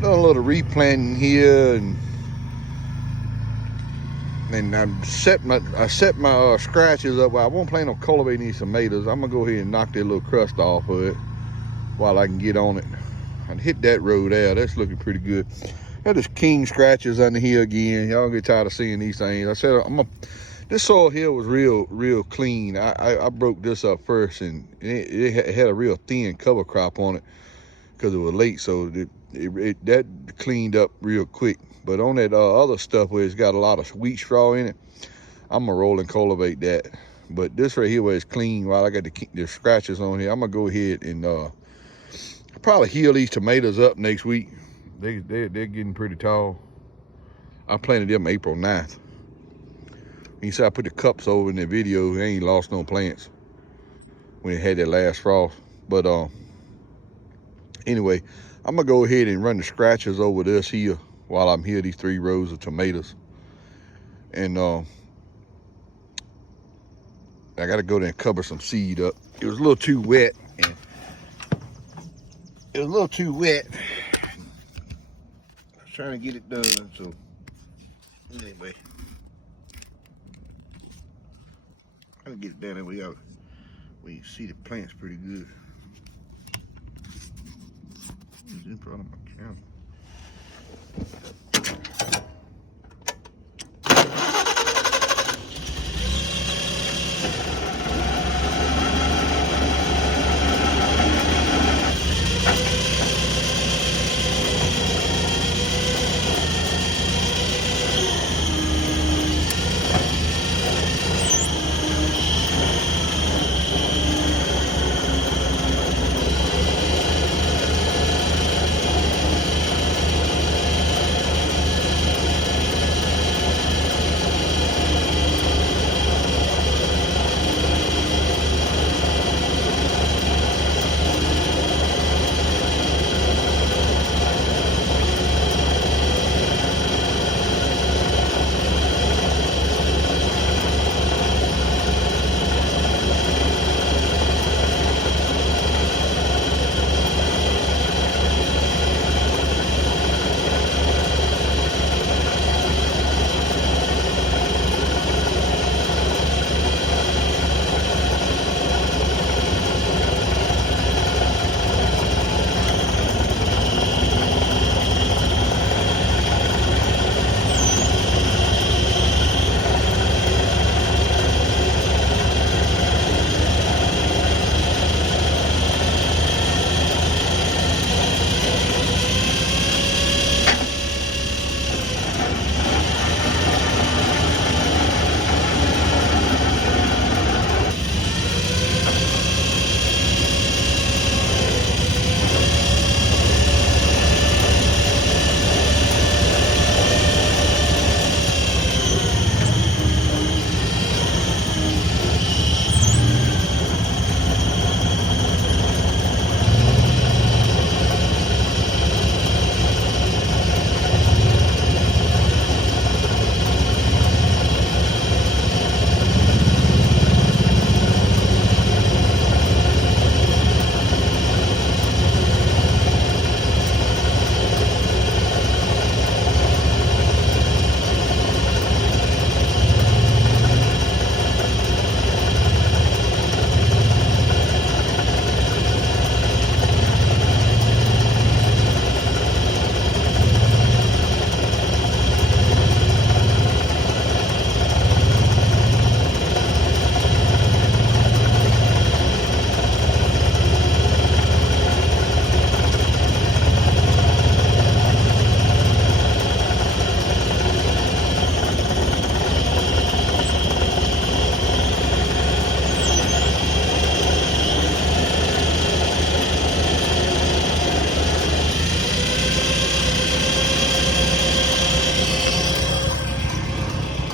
done a little replanting here, and I set my scratches up. Well, I won't plan on cultivating these tomatoes. I'm gonna go ahead and knock that little crust off of it while I can get on it. And hit that row there. That's looking pretty good. Got this king scratches under here again. Y'all get tired of seeing these things. I said this soil here was real clean. I broke this up first, and it had a real thin cover crop on it because it was late, so that cleaned up real quick. But on that other stuff where it's got a lot of wheat straw in it, I'm gonna roll and cultivate that. But this right here where it's clean, while I got the scratches on here, I'm gonna go ahead and probably heal these tomatoes up next week. They're getting pretty tall. I planted them April 9th. You see I put the cups over in the video. They ain't lost no plants when it had that last frost. But anyway, I'm gonna go ahead and run the scratches over this here while I'm here, these 3 rows of tomatoes. And I gotta go there and cover some seed up. It was a little too wet. I was trying to get it done, so anyway. Trying to get it done, and we see the plants pretty good. It's in front of my camera.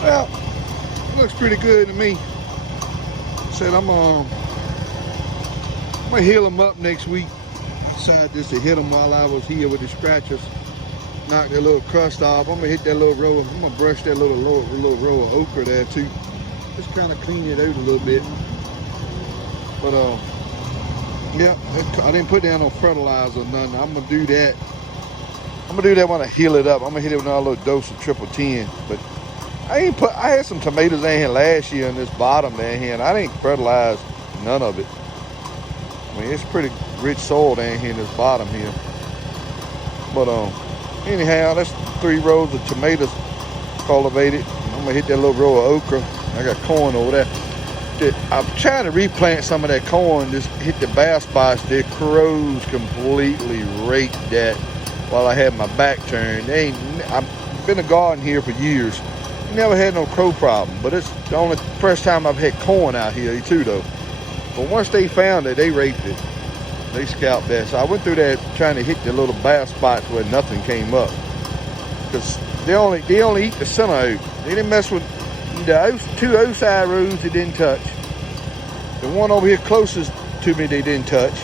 Well, looks pretty good to me. Said I'm gonna heal them up next week. Decided just to hit them while I was here with the scratchers. Knock that little crust off. I'm gonna hit that little row. I'm gonna brush that little row of okra there too. Just kind of clean it out a little bit. But yeah, I didn't put down no fertilizer or nothing. I'm gonna do that. I'm I'm gonna do that when I heal it up. I'm gonna hit it with another little dose of triple 10. But I had some tomatoes in here last year in this bottom down here, and I didn't fertilize none of it. I mean, it's pretty rich soil down here in this bottom here. But anyhow, that's 3 rows of tomatoes cultivated. I'm gonna hit that little row of okra. I got corn over there. I'm trying to replant some of that corn. Just hit the bare spots. The crows completely raked that while I had my back turned. I've been a garden here for years. Never had no crow problem, but it's the only first time I've had corn out here too though. But once they found it, they raped it. They scalped that. So I went through that trying to hit the little bare spots where nothing came up. Because they only eat the center out. They didn't mess with the 2 outside rows they didn't touch. The one over here closest to me they didn't touch.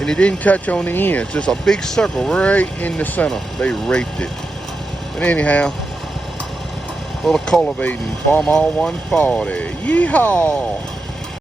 And they didn't touch on the ends. Just a big circle right in the center. They raped it. But anyhow, little cultivating, Farmall 140. Yeehaw!